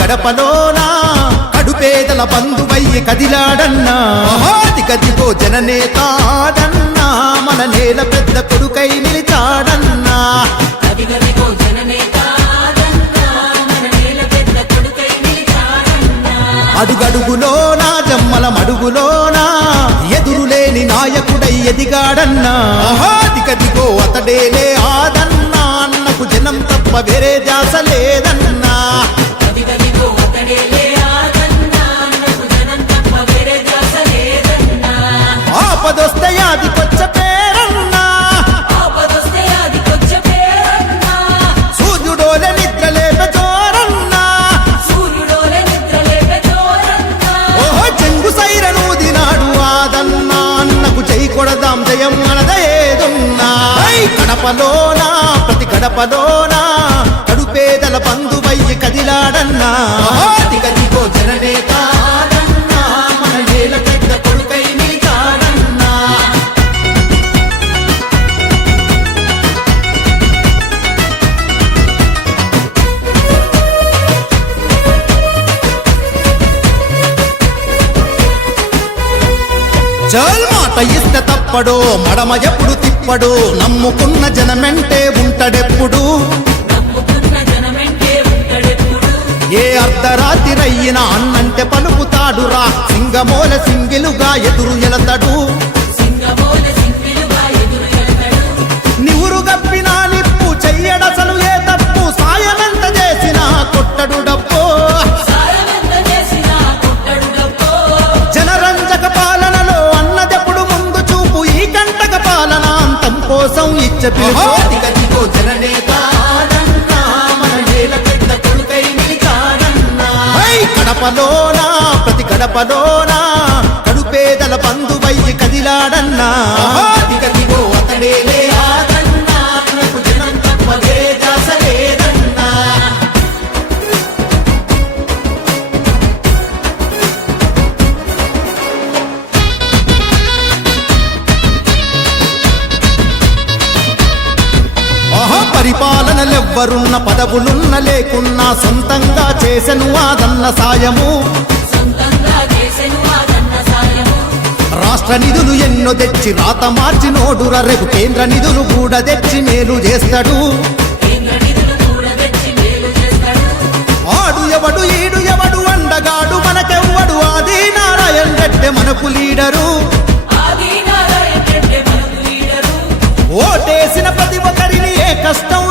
గడపలోనా కడుపేదల బంధువయ్యి కదిలాడన్నా? కొడుకై నిలిచాడన్నా? అదిగదిగో జననేతాదన్నా, మన నేల పెద్ద కొడుకై నిలిచాడన్నా. అడుగడుగులోనా? జమ్మల మడుగులోనా? ఎదురులేని నాయకుడై ఎదిగాడన్నా? దిగదిగో అతడేలే ఆదన్నా అన్నకు జనం తప్ప వేరే ధ్యాస లేదన్నా? ఆపదొస్తే అది కొచ్చ పేరన్నా ఆపదొస్తే అదికొచ్చే పేరన్నా, సూర్యుడోలే నిద్రలేప చోరన్నా సూర్యుడోలే నిద్రలేపే జోరన్నా. ఓహో చెంగు సైరను దినాడు ఆదన్నా అన్నకు జై కొడదాం జయం కడపలోనా ప్రతి గడపలోనా కడుపేదల బంధువయ్యి కదిలాడన్నా. దిగదిగో జననేత ఆదన్నా, మన నేల పెద్ద కొడుకై నిలిచాడన్నా చల్ మాట ఇస్తే తప్పడు మడమ ఎప్పుడు తిప్పడు నమ్ముకున్న జనమెంటే ఉంటాడెప్పుడు? ఉంటాడెప్పుడు. ఏ అర్ధరాత్రిరయ్యిన అన్నంటే పలుకుతాడురా. సింగమోల సింగిలుగా ఎదురు ఎలతడు. సింగమోల నివురు గప్పిన నిప్పు చెయ్యడసలు ఏ తప్పు. సాయమెంత చేసినా కొట్టడు డప్పు జనరంజక పాలనలో అన్నదెప్పుడు ముందు చూపు. ఈ కంటక పాలన అంతం కోసం ఇచ్చ పిలుపు. దిగదిగో జననేత ఐ ప్రతి గడపలోనా కడుపేదల బంధువయ్యి కదిలాడన్నా? అతడే పరిపాలనలెవ్వరున్న పదవులున్న లేకున్నా సొంతంగా చేసెను ఆదన్న సాయము. రాష్ట్ర నిధులు ఎన్నో తెచ్చి రాత మార్చి నోడుర రేపు కేంద్ర నిధులు కూడా తెచ్చి మేలు చేస్తాడు. ఆడు ఎవడు ఈడు ఎవడు అండగాడు మనకెవ్వడు ఆది నారాయణ రెడ్డి మనకు లీడరు ఆది నారాయణ రెడ్డి మనకు లీడరు. ఓటేసిన ప్రతి ఒక్కరిని ఏ కష్టం